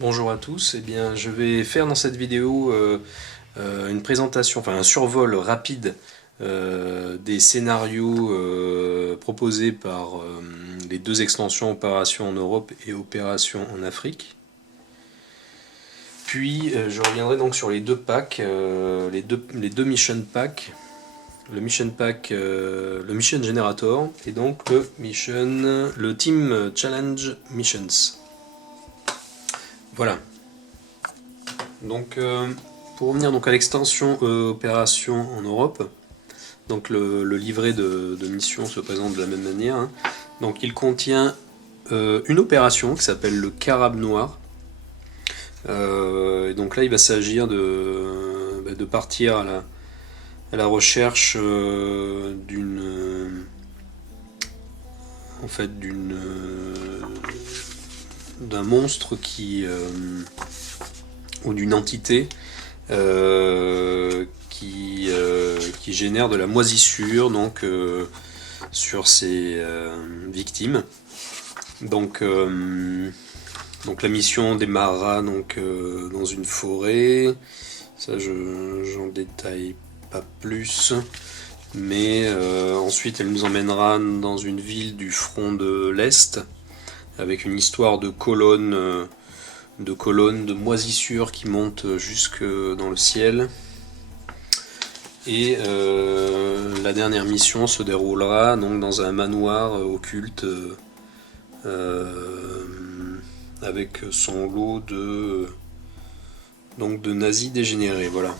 Bonjour à tous, eh bien, je vais faire dans cette vidéo une présentation, enfin un survol rapide des scénarios proposés par les deux extensions Opération en Europe et Opération en Afrique. Puis je reviendrai donc sur les deux packs, les deux mission packs, le mission pack, le mission generator et donc le team challenge missions. Voilà. Donc, pour revenir donc à l'extension opération en Europe, donc le livret de mission se présente de la même manière. Hein. Donc, il contient une opération qui s'appelle le Carabe Noir. Et donc là, il va s'agir de partir à la recherche d'un monstre ou d'une entité qui génère de la moisissure donc sur ses victimes. Donc la mission démarrera donc dans une forêt. Ça, j'en détaille pas plus. Mais ensuite, elle nous emmènera dans une ville du front de l'Est avec une histoire de colonnes de moisissures qui montent jusque dans le ciel. Et la dernière mission se déroulera donc dans un manoir occulte avec son lot de nazis dégénérés. Voilà.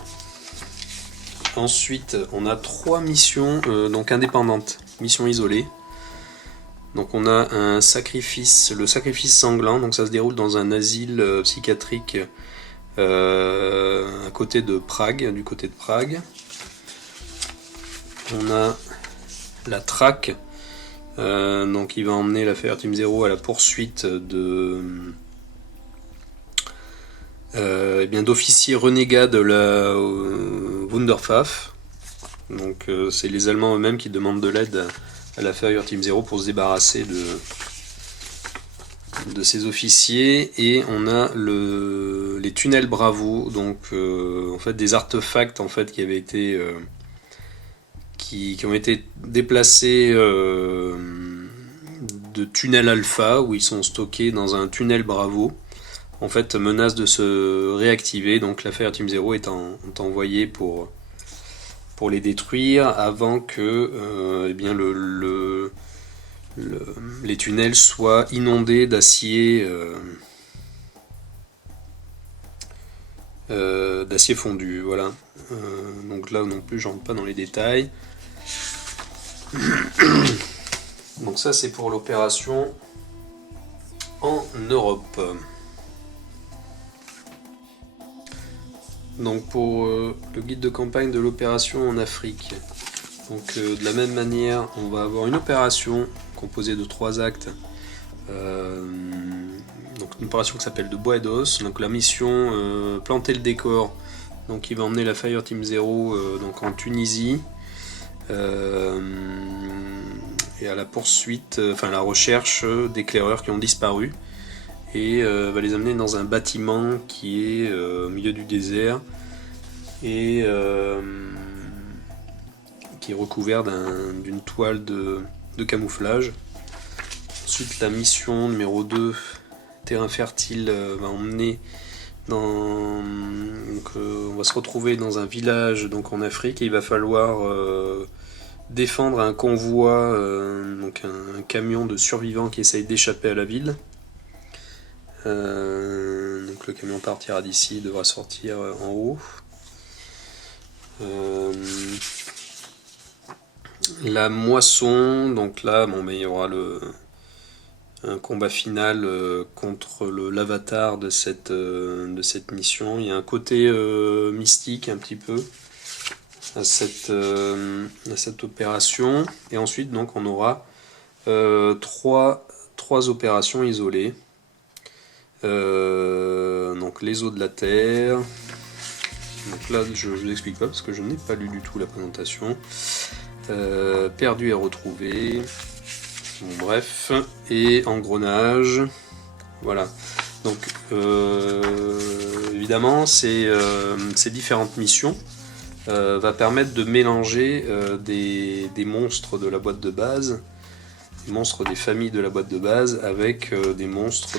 Ensuite, on a trois missions donc indépendantes, missions isolées. Donc on a le sacrifice sanglant, donc ça se déroule dans un asile psychiatrique à côté de Prague, du côté de Prague. On a la traque, donc il va emmener la Fire Team Zero à la poursuite d'officiers renégats de la Wunderwaffe. Donc c'est les Allemands eux-mêmes qui demandent de l'aide à la Fire Team Zero pour se débarrasser de ces officiers. Et on a les tunnels Bravo, donc en fait des artefacts en fait qui avaient été qui ont été déplacés de tunnel Alpha où ils sont stockés dans un tunnel Bravo. En fait, menacent de se réactiver, donc la Fire Team Zero est envoyée pour les détruire avant que les tunnels soient inondés d'acier fondu. Voilà. Donc là non plus, je rentre pas dans les détails. Donc ça, c'est pour l'opération en Europe. Donc pour le guide de campagne de l'opération en Afrique, donc de la même manière, on va avoir une opération composée de 3 actes. Donc une opération qui s'appelle de bois et d'os. Donc la mission planter le décor. Donc il va emmener la Fire Team Zero donc en Tunisie et à la poursuite, la recherche d'éclaireurs qui ont disparu. Et va les amener dans un bâtiment qui est au milieu du désert et qui est recouvert d'une toile de camouflage. Ensuite, la mission numéro 2, terrain fertile, va emmener on va se retrouver dans un village donc en Afrique et il va falloir défendre un convoi, donc un camion de survivants qui essaye d'échapper à la ville. Donc le camion partira d'ici, devra sortir en haut. La moisson, donc là il y aura un combat final contre l'avatar de cette mission. Il y a un côté mystique un petit peu à cette opération. Et ensuite donc on aura trois opérations isolées. Donc les eaux de la terre. Donc là je ne vous explique pas parce que je n'ai pas lu du tout la présentation. Perdu et retrouvé. Bon, bref, et engrenage. Voilà. Donc évidemment ces différentes missions va permettre de mélanger des monstres de la boîte de base, des monstres des familles de la boîte de base avec des monstres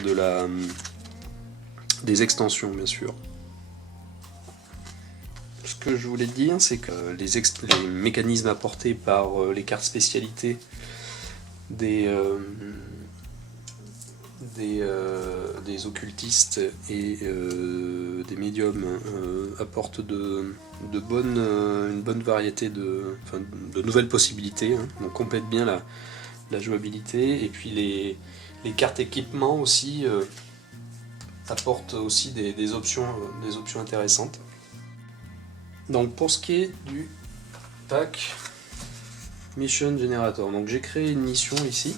des extensions bien sûr. Ce que je voulais dire, c'est que les mécanismes apportés par les cartes spécialités des occultistes et des médiums apportent une bonne variété de nouvelles possibilités, hein. Donc complète bien la jouabilité, et puis les cartes équipement aussi apportent aussi des options intéressantes. Donc pour ce qui est du pack Mission Generator, donc j'ai créé une mission ici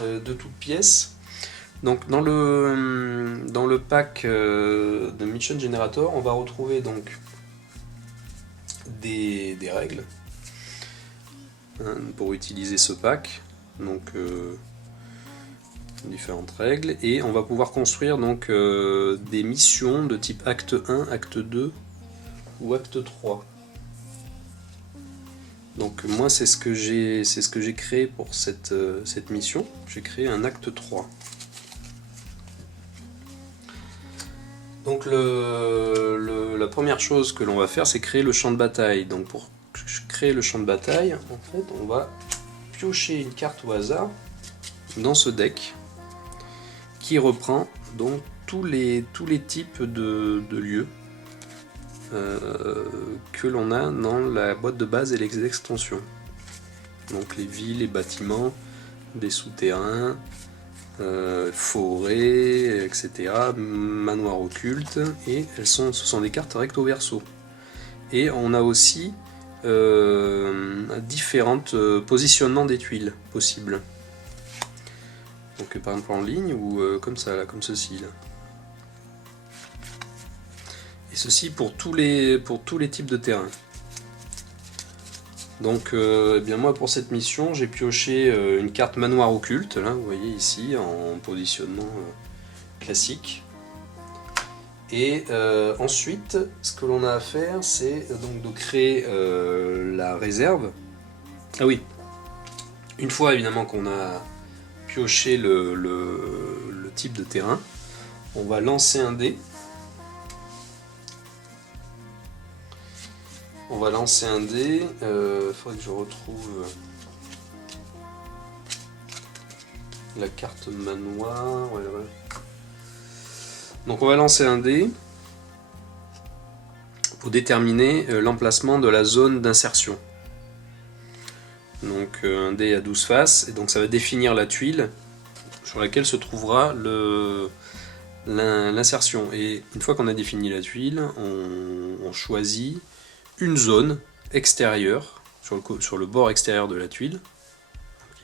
de toutes pièces. Donc dans le pack de Mission Generator, on va retrouver donc des règles, hein, pour utiliser ce pack. Donc différentes règles, et on va pouvoir construire donc des missions de type acte 1, acte 2 ou acte 3. Donc moi c'est ce que j'ai créé pour cette mission. J'ai créé un acte 3. Donc la première chose que l'on va faire, c'est créer le champ de bataille. Donc pour créer le champ de bataille, en fait, on va piocher une carte au hasard dans ce deck qui reprend donc tous les types de lieux que l'on a dans la boîte de base et les extensions. Donc les villes, les bâtiments, des souterrains, forêts, etc., manoirs occultes, et ce sont des cartes recto verso. Et on a aussi différents positionnements des tuiles possibles. Donc par exemple en ligne ou comme ça, là, comme ceci là. Et ceci pour tous les types de terrains. Donc eh bien moi pour cette mission j'ai pioché une carte manoir occulte, là vous voyez ici en positionnement classique. Et ensuite ce que l'on a à faire, c'est donc de créer la réserve. Ah oui, une fois évidemment qu'on a pioché le type de terrain, on va lancer un dé. On va lancer un dé, faudrait que je retrouve la carte manoir. Ouais. Donc on va lancer un dé pour déterminer l'emplacement de la zone d'insertion. Donc un dé à 12 faces, et donc ça va définir la tuile sur laquelle se trouvera l'insertion. Et une fois qu'on a défini la tuile, on choisit une zone extérieure, sur le bord extérieur de la tuile,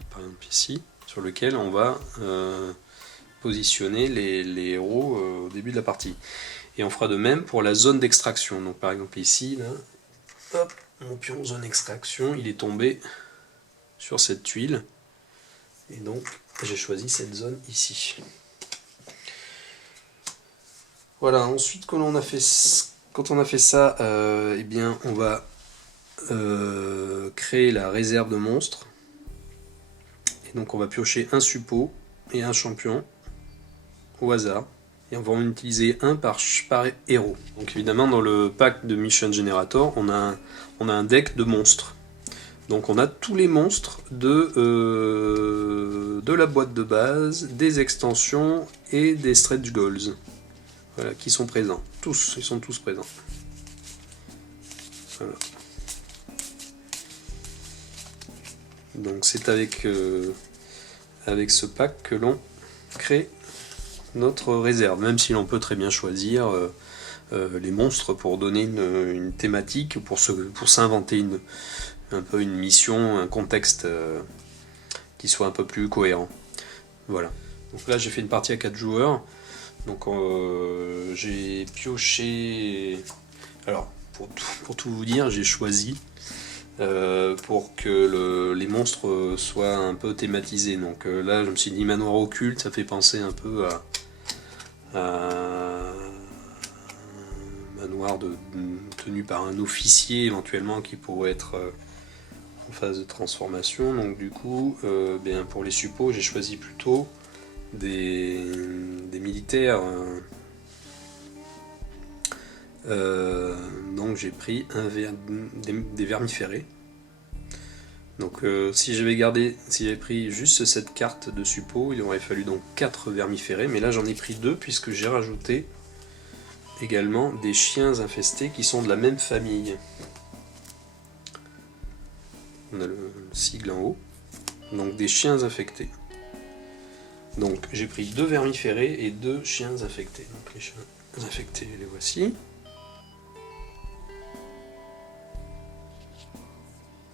par exemple ici, sur lequel on va positionner les héros au début de la partie. Et on fera de même pour la zone d'extraction. Donc par exemple ici, là, hop, mon pion zone extraction, il est tombé sur cette tuile, et donc j'ai choisi cette zone ici. Voilà, ensuite quand on a fait ça, eh bien on va créer la réserve de monstres, et donc on va piocher un suppôt et un champion au hasard, et on va en utiliser un par héros. Donc évidemment dans le pack de Mission Generator, on a un deck de monstres. Donc on a tous les monstres de la boîte de base, des extensions et des stretch goals. Voilà, qui sont présents. Ils sont tous présents. Voilà. Donc c'est avec ce pack que l'on crée notre réserve, même si l'on peut très bien choisir les monstres pour donner une thématique, pour s'inventer un peu une mission, un contexte qui soit un peu plus cohérent. Voilà. Donc là j'ai fait une partie à 4 joueurs. Donc j'ai pioché. Alors pour tout vous dire, j'ai choisi pour que les monstres soient un peu thématisés. Donc là je me suis dit manoir occulte, ça fait penser un peu un manoir tenu par un officier éventuellement qui pourrait être en phase de transformation. Donc du coup, bien, pour les suppôts, j'ai choisi plutôt des militaires. Donc j'ai pris des vermiférés. Donc si j'avais pris juste cette carte de suppôt, il aurait fallu donc 4 vermiférés, mais là j'en ai pris 2 puisque j'ai rajouté également des chiens infestés qui sont de la même famille. On a le sigle en haut, donc des chiens infectés. Donc j'ai pris 2 vermiférés et 2 chiens infectés. Donc les chiens infectés, les voici.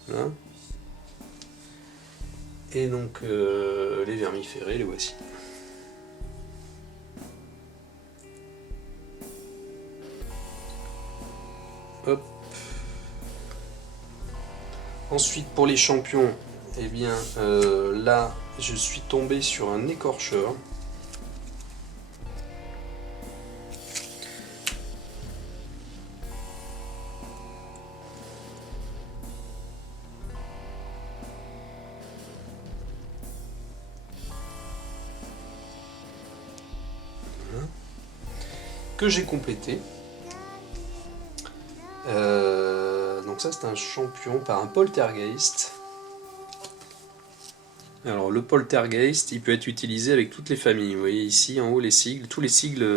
Voilà. Et donc les vermiférés, les voici. Hop. Ensuite pour les champions, eh bien là je suis tombé sur un écorcheur. Voilà. Que j'ai complété. Donc ça c'est un champion par un poltergeist. Alors le poltergeist, il peut être utilisé avec toutes les familles. Vous voyez ici en haut les sigles, tous les sigles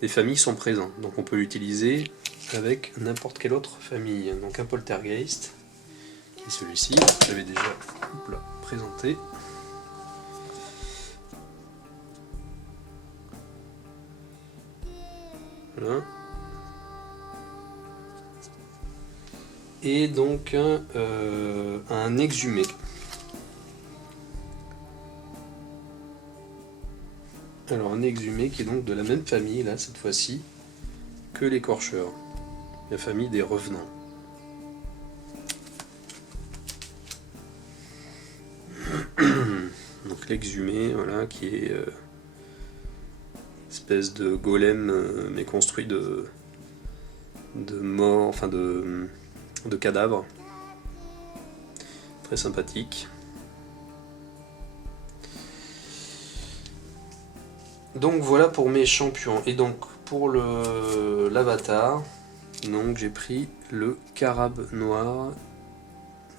des familles sont présents. Donc on peut l'utiliser avec n'importe quelle autre famille. Donc un poltergeist, qui est celui-ci, j'avais déjà présenté. Voilà. Et donc un exhumé. Alors un exhumé qui est donc de la même famille, là, cette fois-ci, que l'écorcheur. La famille des revenants. Donc l'exhumé, voilà, qui est espèce de golem, mais construit de morts, enfin de cadavres. Très sympathique. Donc voilà pour mes champions. Et donc pour l'avatar, donc j'ai pris le carabe noir,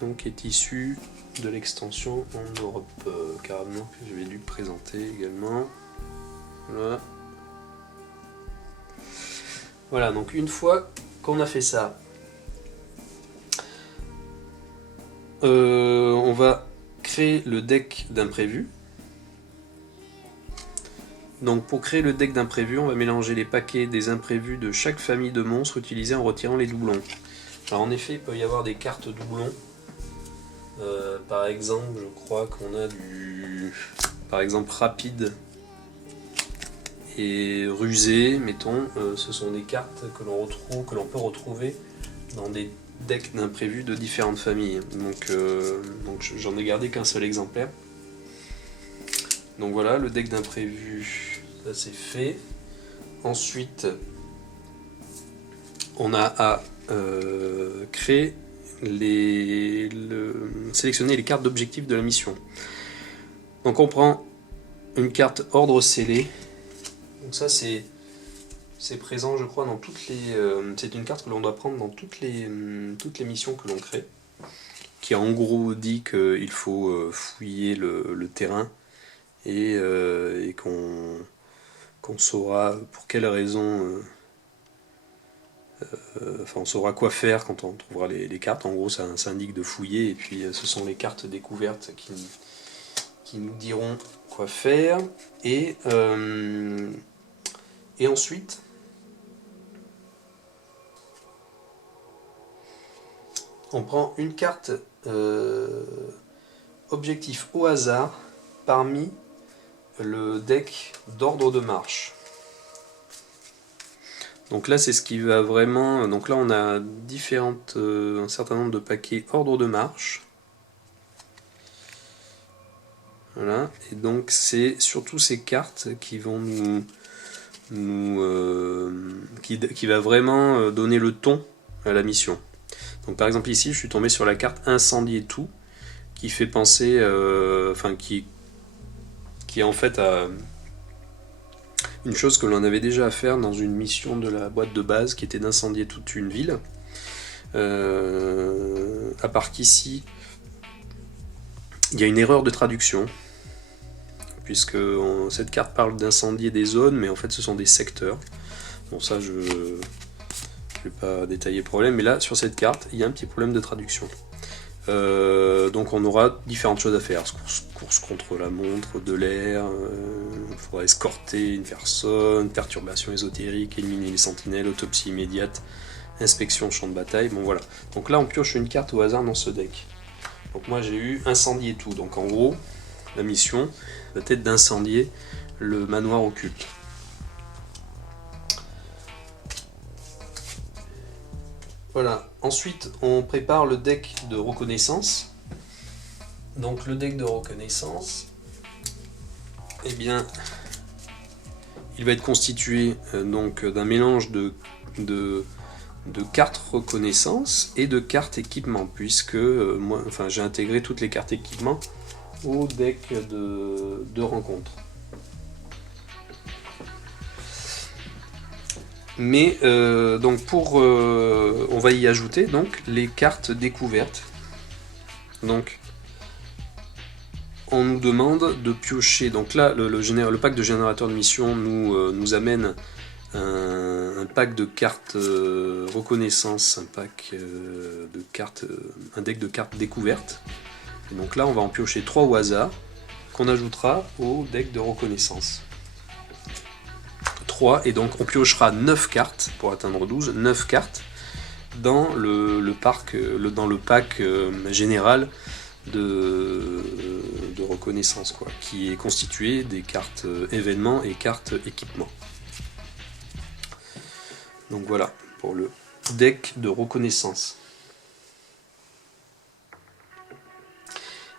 donc qui est issu de l'extension en Europe. Carabe noir que j'avais dû présenter également. Voilà. Voilà, donc une fois qu'on a fait ça, on va créer le deck d'imprévu. Donc pour créer le deck d'imprévu, on va mélanger les paquets des imprévus de chaque famille de monstres utilisés en retirant les doublons. Alors en effet, il peut y avoir des cartes doublons. Par exemple, je crois qu'on a par exemple rapide et rusé, mettons. Ce sont des cartes que l'on peut retrouver dans des decks d'imprévus de différentes familles. Donc j'en ai gardé qu'un seul exemplaire. Donc voilà, le deck d'imprévu, ça c'est fait. Ensuite, on a à sélectionner les cartes d'objectif de la mission. Donc on prend une carte ordre scellé. Donc ça c'est présent, je crois, dans toutes les. C'est une carte que l'on doit prendre dans toutes les missions que l'on crée, qui en gros dit qu'il faut fouiller le terrain et qu'on saura pour quelle raison. Enfin, on saura quoi faire quand on trouvera les cartes. En gros, ça indique de fouiller, et puis ce sont les cartes découvertes qui nous diront quoi faire. Et ensuite, on prend une carte objectif au hasard parmi le deck d'ordre de marche. Donc là c'est ce qui va vraiment. Donc là on a un certain nombre de paquets ordre de marche. Voilà, et donc c'est surtout ces cartes qui vont nous qui va vraiment donner le ton à la mission. Donc par exemple ici, je suis tombé sur la carte Incendier tout, qui fait penser, qui est en fait une chose que l'on avait déjà à faire dans une mission de la boîte de base, qui était d'incendier toute une ville. À part qu'ici, il y a une erreur de traduction, puisque cette carte parle d'incendier des zones, mais en fait ce sont des secteurs. Bon, ça je ne vais pas détailler le problème, mais là sur cette carte il y a un petit problème de traduction. Donc on aura différentes choses à faire: course contre la montre, de l'air, il faudra escorter une personne, perturbation ésotérique, éliminer les sentinelles, autopsie immédiate, inspection champ de bataille. Bon voilà, donc là on pioche une carte au hasard dans ce deck. Donc moi j'ai eu incendier tout, donc en gros la mission va être d'incendier le manoir occulte. Voilà, ensuite on prépare le deck de reconnaissance. Donc le deck de reconnaissance, eh bien, il va être constitué donc d'un mélange de cartes reconnaissance et de cartes équipement, puisque j'ai intégré toutes les cartes équipement au deck de rencontre. Mais donc on va y ajouter donc les cartes découvertes. Donc on nous demande de piocher. Donc là le pack de générateur de mission nous amène un pack de cartes reconnaissance, un deck de cartes découvertes. Et donc là on va en piocher 3 au hasard qu'on ajoutera au deck de reconnaissance. 3, et donc on piochera 9 cartes pour atteindre 12, 9 cartes dans le pack général de reconnaissance, quoi, qui est constitué des cartes événements et cartes équipement. Donc voilà pour le deck de reconnaissance.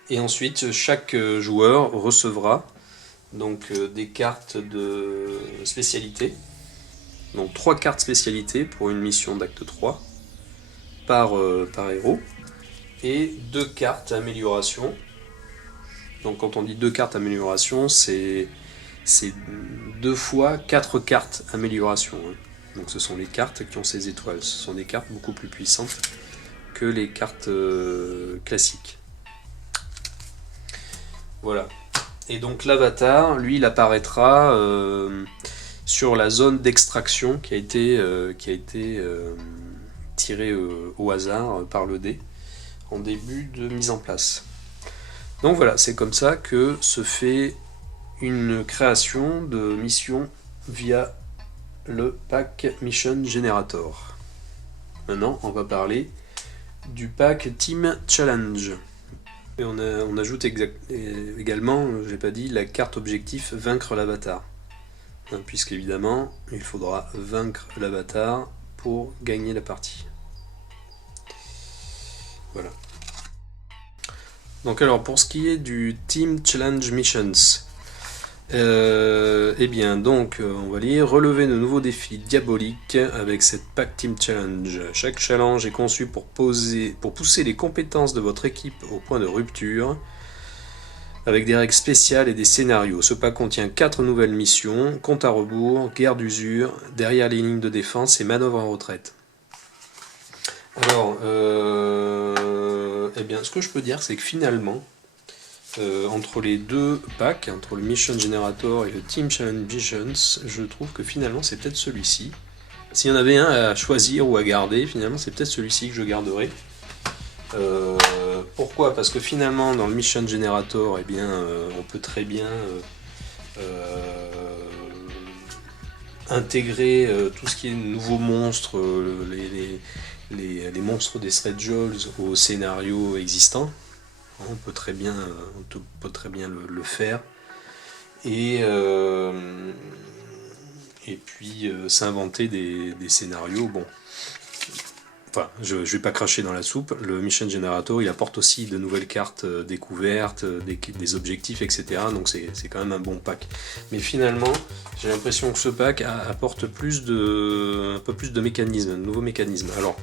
Et ensuite chaque joueur recevra donc des cartes de spécialité, donc 3 cartes spécialité pour une mission d'acte 3 par héros, et 2 cartes amélioration. Donc quand on dit 2 cartes amélioration, c'est 2 fois 4 cartes amélioration, hein. Donc ce sont les cartes qui ont ces étoiles, ce sont des cartes beaucoup plus puissantes que les cartes classiques. Voilà. Et donc l'avatar, lui, il apparaîtra sur la zone d'extraction qui a été tirée au hasard par le dé en début de mise en place. Donc voilà, c'est comme ça que se fait une création de mission via le pack Mission Generator. Maintenant, on va parler du pack Team Challenge. Et on ajoute également, je n'ai pas dit, la carte objectif vaincre l'avatar. Hein, puisqu'évidemment, il faudra vaincre l'avatar pour gagner la partie. Voilà. Donc alors, pour ce qui est du Team Challenge Missions, eh bien donc on va lire: relever de nouveaux défis diaboliques avec cette pack Team Challenge. Chaque challenge est conçu pour pousser les compétences de votre équipe au point de rupture, avec des règles spéciales et des scénarios. Ce pack contient 4 nouvelles missions: compte à rebours, guerre d'usure, derrière les lignes de défense et manœuvre en retraite. Alors, eh bien, ce que je peux dire, c'est que finalement, entre les deux packs, entre le Mission Generator et le Team Challenge Missions, je trouve que finalement c'est peut-être celui-ci. S'il y en avait un à choisir ou à garder, finalement c'est peut-être celui-ci que je garderai. Pourquoi ? Parce que finalement dans le Mission Generator, eh bien, on peut très bien intégrer tout ce qui est nouveaux monstres, les monstres des Threadjolls au scénario existant. On peut très bien le faire, et puis s'inventer des scénarios. Bon, enfin, je vais pas cracher dans la soupe, le Mission Generator, il apporte aussi de nouvelles cartes découvertes, des objectifs, etc. Donc c'est quand même un bon pack. Mais finalement, j'ai l'impression que ce pack apporte un peu plus de mécanismes, de nouveaux mécanismes. Alors,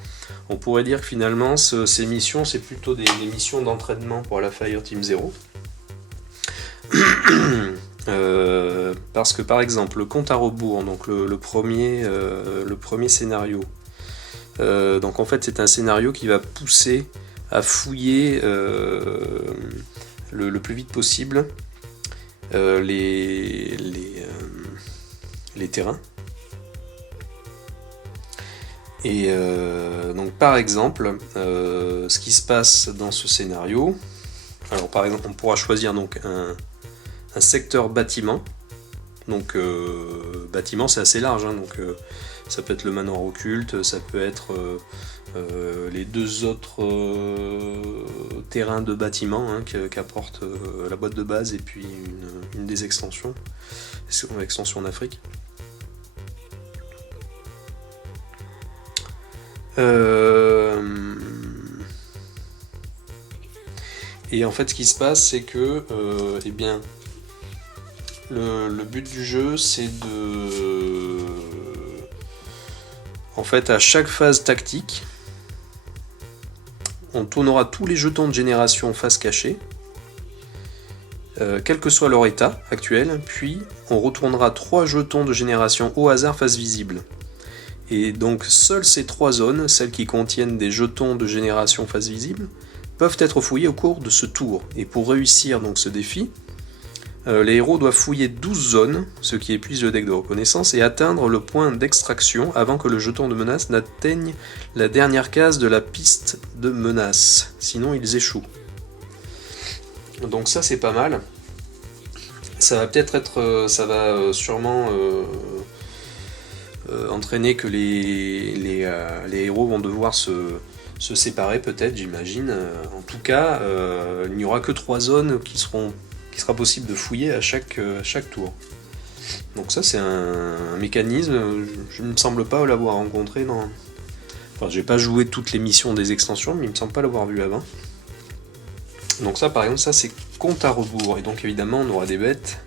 on pourrait dire que finalement, ces missions, c'est plutôt des missions d'entraînement pour la Fireteam Zero. Parce que par exemple, le compte à rebours, donc le premier scénario, donc en fait c'est un scénario qui va pousser à fouiller le plus vite possible les terrains. Et donc par exemple, ce qui se passe dans ce scénario, alors par exemple on pourra choisir donc un secteur bâtiment. Donc bâtiment c'est assez large, hein, donc ça peut être le manoir occulte, ça peut être les deux autres terrains de bâtiment hein, qu'apporte la boîte de base et puis une des extensions, extension d'Afrique. Et en fait ce qui se passe c'est que eh bien le but du jeu c'est de... En fait à chaque phase tactique on tournera tous les jetons de génération face cachée, quel que soit leur état actuel, puis on retournera 3 jetons de génération au hasard face visible. Et donc seules ces 3 zones, celles qui contiennent des jetons de génération face visible, peuvent être fouillées au cours de ce tour. Et pour réussir donc ce défi, les héros doivent fouiller 12 zones, ce qui épuise le deck de reconnaissance, et atteindre le point d'extraction avant que le jeton de menace n'atteigne la dernière case de la piste de menace. Sinon ils échouent. Donc ça c'est pas mal. Ça va peut-être être... ça va sûrement... entraîner que les héros vont devoir se séparer peut-être, j'imagine. En tout cas, il n'y aura que 3 zones qui sera possible de fouiller à chaque tour. Donc ça c'est un mécanisme, je ne me semble pas l'avoir rencontré dans... Enfin j'ai pas joué toutes les missions des extensions, mais il me semble pas l'avoir vu avant. Donc ça par exemple, ça c'est compte à rebours, et donc évidemment on aura des bêtes.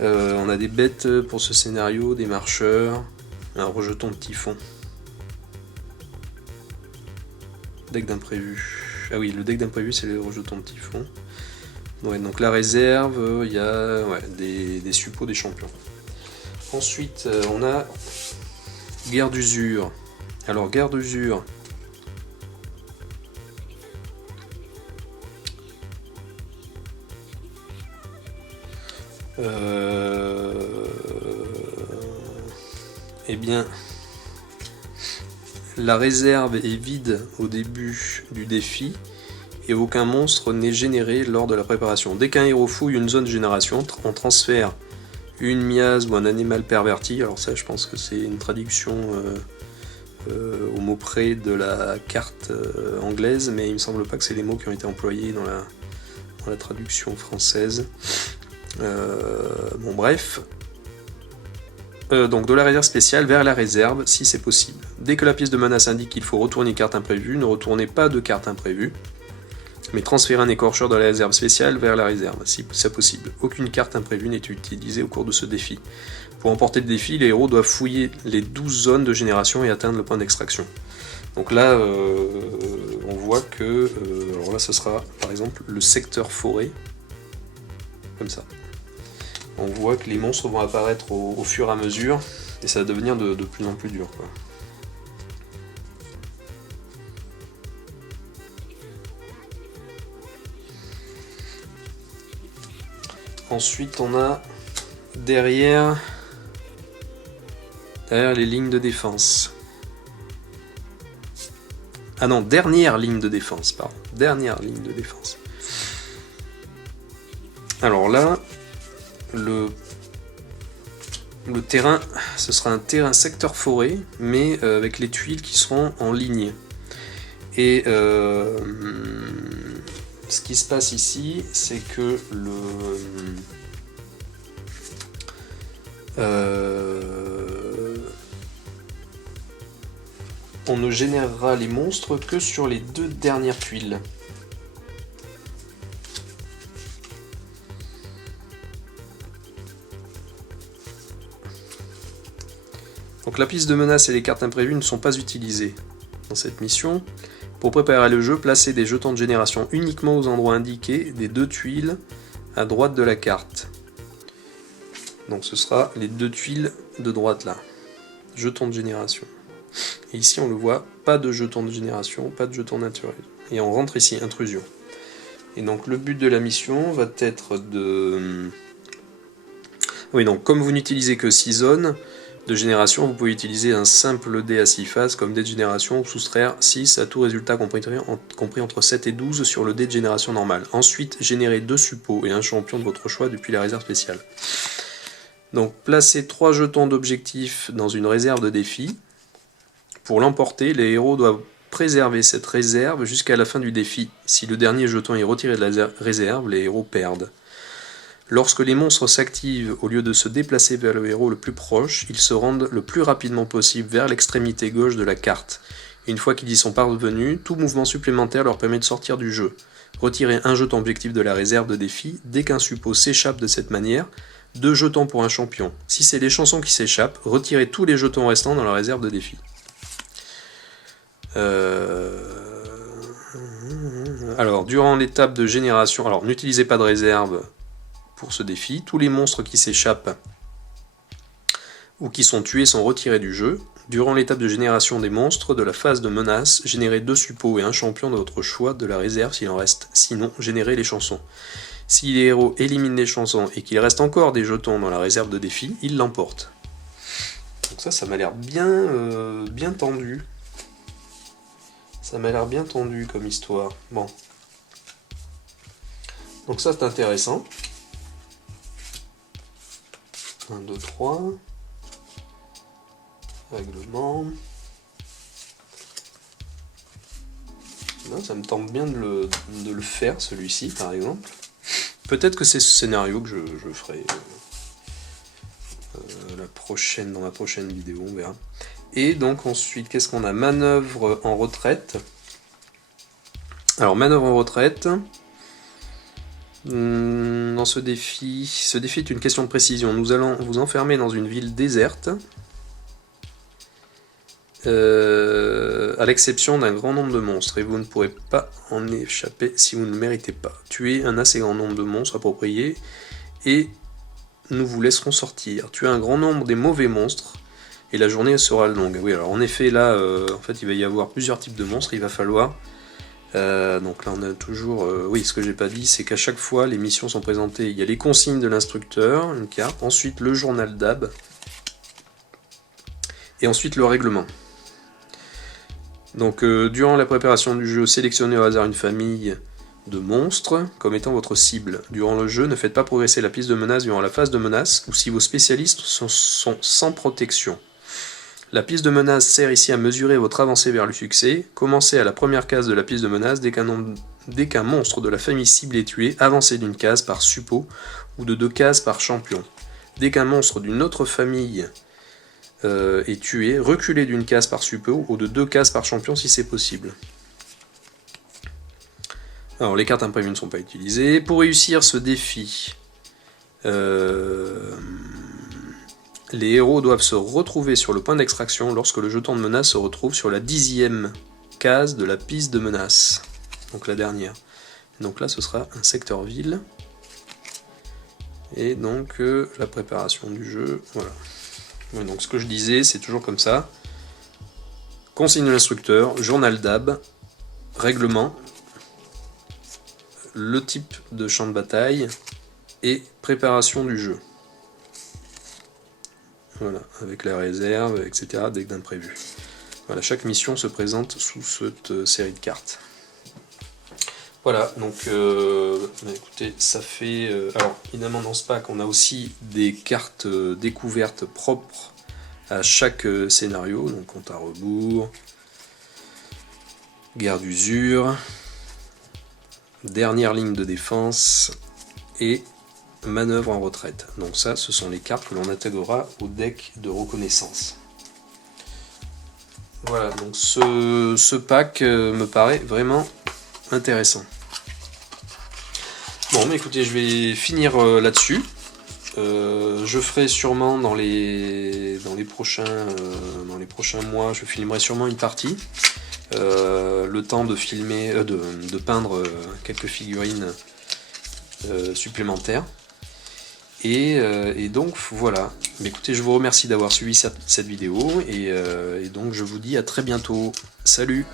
On a des bêtes pour ce scénario, des marcheurs, un rejeton de typhon. Deck d'imprévu. Ah oui, le deck d'imprévu c'est le rejeton de typhon. Ouais, donc la réserve, il y a des suppôts des champions. Ensuite, on a guerre d'usure. Alors guerre d'usure. Eh bien, la réserve est vide au début du défi et aucun monstre n'est généré lors de la préparation. Dès qu'un héros fouille une zone de génération, on transfère une miasme ou un animal perverti. Alors ça, je pense que c'est une traduction au mot près de la carte anglaise, mais il me semble pas que c'est les mots qui ont été employés dans la traduction française. Bon bref. Donc de la réserve spéciale vers la réserve si c'est possible. Dès que la pièce de menace indique qu'il faut retourner une carte imprévue, ne retournez pas de carte imprévue, mais transférez un écorcheur de la réserve spéciale vers la réserve si c'est possible. Aucune carte imprévue n'est utilisée au cours de ce défi. Pour remporter le défi, les héros doivent fouiller les 12 zones de génération et atteindre le point d'extraction. Donc là, on voit que... alors là, ce sera par exemple le secteur forêt, comme ça. On voit que les monstres vont apparaître au fur et à mesure, et ça va devenir de plus en plus dur, quoi. Ensuite, on a derrière les lignes de défense. Ah non, dernière ligne de défense, pardon. Dernière ligne de défense. Alors là, le terrain, ce sera un terrain secteur forêt, mais avec les tuiles qui seront en ligne. Et ce qui se passe ici, c'est que on ne générera les monstres que sur les 2 dernières tuiles. Donc la piste de menace et les cartes imprévues ne sont pas utilisées dans cette mission. Pour préparer le jeu, placez des jetons de génération uniquement aux endroits indiqués des 2 tuiles à droite de la carte. Donc ce sera les 2 tuiles de droite là. Jetons de génération. Et ici on le voit, pas de jetons de génération, pas de jetons naturels. Et on rentre ici, intrusion. Et donc le but de la mission va être de... Oui, donc comme vous n'utilisez que 6 zones de génération, vous pouvez utiliser un simple dé à 6 faces comme dé de génération ou soustraire 6 à tout résultat compris entre 7 et 12 sur le dé de génération normal. Ensuite, générez 2 suppôts et un champion de votre choix depuis la réserve spéciale. Donc placez 3 jetons d'objectif dans une réserve de défi. Pour l'emporter, les héros doivent préserver cette réserve jusqu'à la fin du défi. Si le dernier jeton est retiré de la réserve, les héros perdent. Lorsque les monstres s'activent, au lieu de se déplacer vers le héros le plus proche, ils se rendent le plus rapidement possible vers l'extrémité gauche de la carte. Une fois qu'ils y sont parvenus, tout mouvement supplémentaire leur permet de sortir du jeu. Retirez un jeton objectif de la réserve de défi dès qu'un suppôt s'échappe de cette manière, 2 jetons pour un champion. Si c'est les chansons qui s'échappent, retirez tous les jetons restants dans la réserve de défi. Alors, durant l'étape de génération, alors n'utilisez pas de réserve pour ce défi. Tous les monstres qui s'échappent ou qui sont tués sont retirés du jeu. Durant l'étape de génération des monstres de la phase de menace, générez 2 suppôts et un champion de votre choix de la réserve s'il en reste. Sinon, générez les chansons. Si les héros éliminent les chansons et qu'il reste encore des jetons dans la réserve de défi, ils l'emportent. Donc ça m'a l'air bien tendu. Ça m'a l'air bien tendu comme histoire. Bon. Donc ça c'est intéressant. 1, 2, 3. Règlement. Là, ça me tente bien de le faire, celui-ci, par exemple. Peut-être que c'est ce scénario que je ferai dans la prochaine vidéo, on verra. Et donc ensuite, qu'est-ce qu'on a? Manœuvre en retraite. Alors, manœuvre en retraite. Dans ce défi est une question de précision. Nous allons vous enfermer dans une ville déserte, à l'exception d'un grand nombre de monstres, et vous ne pourrez pas en échapper si vous ne le méritez pas. Tuez un assez grand nombre de monstres appropriés, et nous vous laisserons sortir. Tuez un grand nombre des mauvais monstres, et la journée sera longue. Oui, alors en effet, là, en fait, il va y avoir plusieurs types de monstres, il va falloir... donc là on a toujours... oui, ce que j'ai pas dit, c'est qu'à chaque fois les missions sont présentées. Il y a les consignes de l'instructeur, une carte, ensuite le journal d'Ab, et ensuite le règlement. Donc durant la préparation du jeu, sélectionnez au hasard une famille de monstres comme étant votre cible. Durant le jeu, ne faites pas progresser la piste de menace durant la phase de menace, ou si vos spécialistes sont sans protection. La piste de menace sert ici à mesurer votre avancée vers le succès. Commencez à la première case de la piste de menace dès qu'un monstre de la famille cible est tué, avancez d'une case par suppôt ou de 2 cases par champion. Dès qu'un monstre d'une autre famille est tué, reculez d'une case par suppôt ou de 2 cases par champion si c'est possible. Alors les cartes imprévues ne sont pas utilisées. Pour réussir ce défi, les héros doivent se retrouver sur le point d'extraction lorsque le jeton de menace se retrouve sur la 10e case de la piste de menace. Donc la dernière. Donc là ce sera un secteur ville. Et donc la préparation du jeu, voilà. Ouais, donc ce que je disais, c'est toujours comme ça. Consigne de l'instructeur, journal d'Ab, règlement, le type de champ de bataille et préparation du jeu. Voilà, avec la réserve, etc. dès que d'imprévu. Voilà, chaque mission se présente sous cette série de cartes. Voilà, donc écoutez, ça fait... alors, évidemment, dans ce pack, on a aussi des cartes découvertes propres à chaque scénario. Donc, compte à rebours, guerre d'usure, dernière ligne de défense et manœuvre en retraite. Donc ça, ce sont les cartes que l'on intégrera au deck de reconnaissance. Voilà, donc ce pack me paraît vraiment intéressant. Bon, mais écoutez, je vais finir là-dessus. Je ferai sûrement dans les prochains mois, je filmerai sûrement une partie. Le temps de filmer, de peindre quelques figurines supplémentaires. Et donc voilà. Mais écoutez, je vous remercie d'avoir suivi cette vidéo et donc je vous dis à très bientôt. Salut!